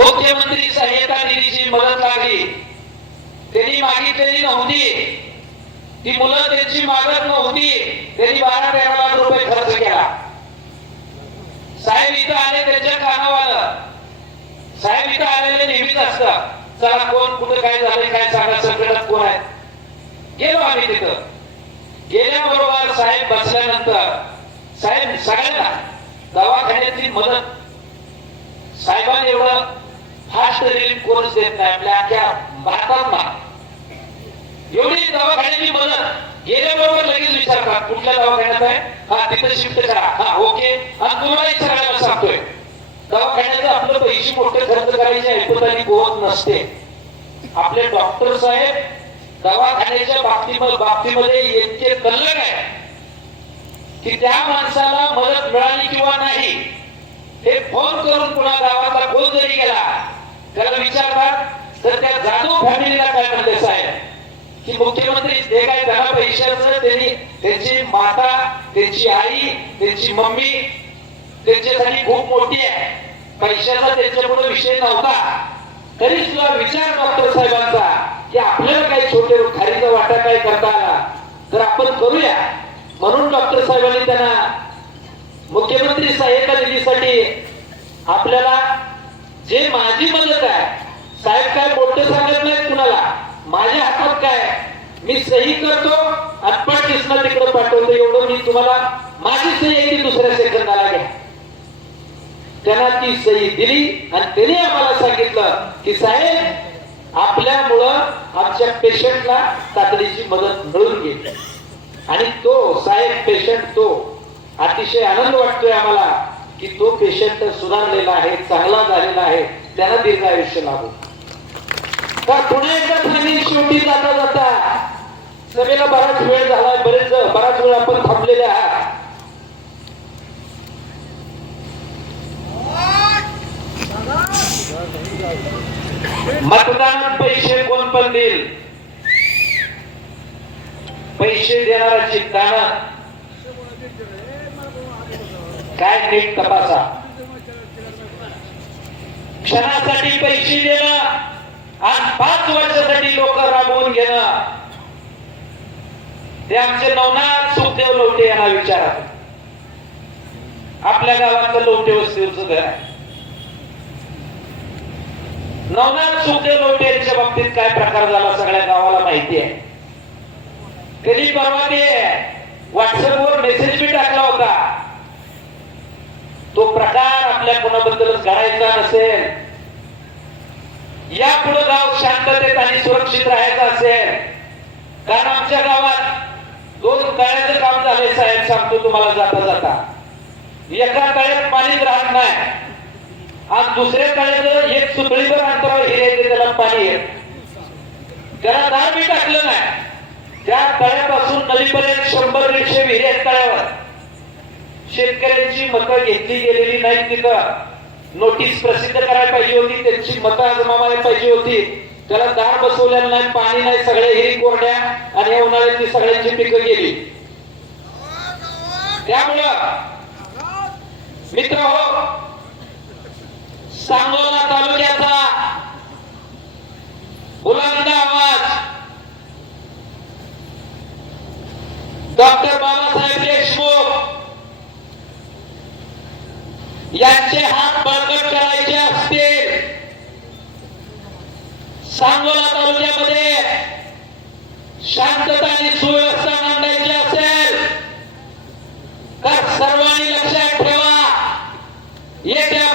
मुख्यमंत्री सहाय्यता निधीची मदत लागली त्यांनी मागितलेली नव्हती. ती मुलं त्यांची मागत नव्हती. त्यांनी बारा तेरा लाख रुपये खर्च केला. साहेब इथं आले त्यांच्या कानावर. साहेब इथं आलेले नेहमीच असतात. चला कोण कुठं काय झालं काय सांगा संकटात कोण आहे? गेलो आम्ही तिथं. गेल्याबरोबर साहेब बसल्यानंतर साहेब सगळ्यांना दवाखान्यातली मदत. साहेबांनी एवढं फास्ट रिलीफ कोर्स देत नाही आपल्या अख्ख्या भारतात एवढी दवाखान्याची मदत गेल्याबरोबर लगेच विचारतात कुठल्या दवाखान्यात आहे? हा तिथे शिफ्ट करा. हा ओके आणि तुम्हालाही सगळ्यांना सांगतोय. दवाखान्याचं आपलं पैसे मोठे खर्च करायची ऐपतानी होत नसते. आपले डॉक्टर साहेब दवाखान्याच्या बाबतीमध्ये बाबतीमध्ये इतके तल्लक आहे. की त्या माणसाला मदत मिळाली किंवा नाही हे फोन करून पुन्हा गावाचा फोन जरी गेला त्याला विचारतात तर त्या जाधव फॅमिलीला काय म्हणते साहेब? की मुख्यमंत्री जे काय दहा पैशाचं त्यांनी त्यांची माता त्यांची आई त्यांची मम्मी त्यांच्यासाठी खूप मोठी आहे. पैशाचा त्यांच्यापुढे विषय नव्हता. तरी सुद्धा विचार डॉक्टर साहेबांचा की आपल्याला काही छोटे खारीचा वाटा काय करता आला? तर आपण करूया. म्हणून डॉक्टर साहेबांनी त्यांना मुख्यमंत्री सहाय्यता निधीसाठी आपल्याला जे माझी मदत आहे. साहेब काय मोठं सांगत नाहीत कुणाला? माझ्या हातात काय? मी सही करतो अटपट किसना तिकडे पाठवतो. एवढं मी तुम्हाला माझी सही आहे ती दुसऱ्या सेकंदाला घ्या. त्यांना ती सही दिली आणि त्यांनी आम्हाला सांगितलं की साहेब आपल्यामुळं आमच्या पेशंटला तातडीची मदत मिळून गेली. आणि तो साहेब पेशंट तो अतिशय आनंद वाटतोय आम्हाला. की तो पेशंट सुधारलेला आहे चांगला झालेला आहे त्याला दीर्घ आयुष्य लाभो तर पुन्हा एकदा सांगेन शेवटी जाता जाता? सभेला बराच वेळ झालाय बरेच बराच वेळ आपण थांबलेले आहात. मतदान पैसे कोण पण देईल. पैसे देणारा चित्तानं काय नीट तपासा. क्षणासाठी पैसे देणं आणि पाच वर्षासाठी लोक राबवून घेणं. ते आमचे नवनाथ सुखदेव लोटे यांना विचारा. आपल्या गावातलं लोटे वस्तीवरच घर आहे. नवनाथ सुखदेव लोटे यांच्या बाबतीत काय प्रकार झाला सगळ्या गावाला माहिती आहे. कधी परवा ते व्हॉट्सअपवर मेसेज बी टाकला होता. आपल्या कोणाबद्दलच घडायचा नसेल. यापुढे गाव शांततेत आणि सुरक्षित राहायचं असेल. कारण आमच्या गावात दोन तळ्याचं काम झाले साहेब सांगतो तुम्हाला जाता जाता. एका तळ्यात पाणीच राहत नाही. आज दुसऱ्या तळ्याचं एक सुतळीभर अंतरावर हिरे त्याला पाणी येत त्याला दार मी टाकलं नाही. त्या तळ्यापासून नदीपर्यंत शंभर दीडशे विहिरी आहेत तळ्यावर. शेतकऱ्यांची मतं घेतली गेलेली नाहीत तिथं. नोटीस प्रसिद्ध करायला पाहिजे होती त्यांची मतं आजमावायला पाहिजे होती. त्याला दार बसवलेलं नाही पाणी नाही सगळ्या हिरी कोरड्या आणि या उन्हाळ्यातली सगळ्यांची पिकं गेली. त्यामुळं मित्र हो सांगोला तालुक्याचा बुलंद आवाज. डॉक्टर बाबासाहेब ज्यांचे हात बळकट करायचे असतील सांगोला तालुक्यामध्ये शांतता आणि सुव्यवस्था मांडायची असेल तर सर्वांनी लक्षात ठेवा. येत्या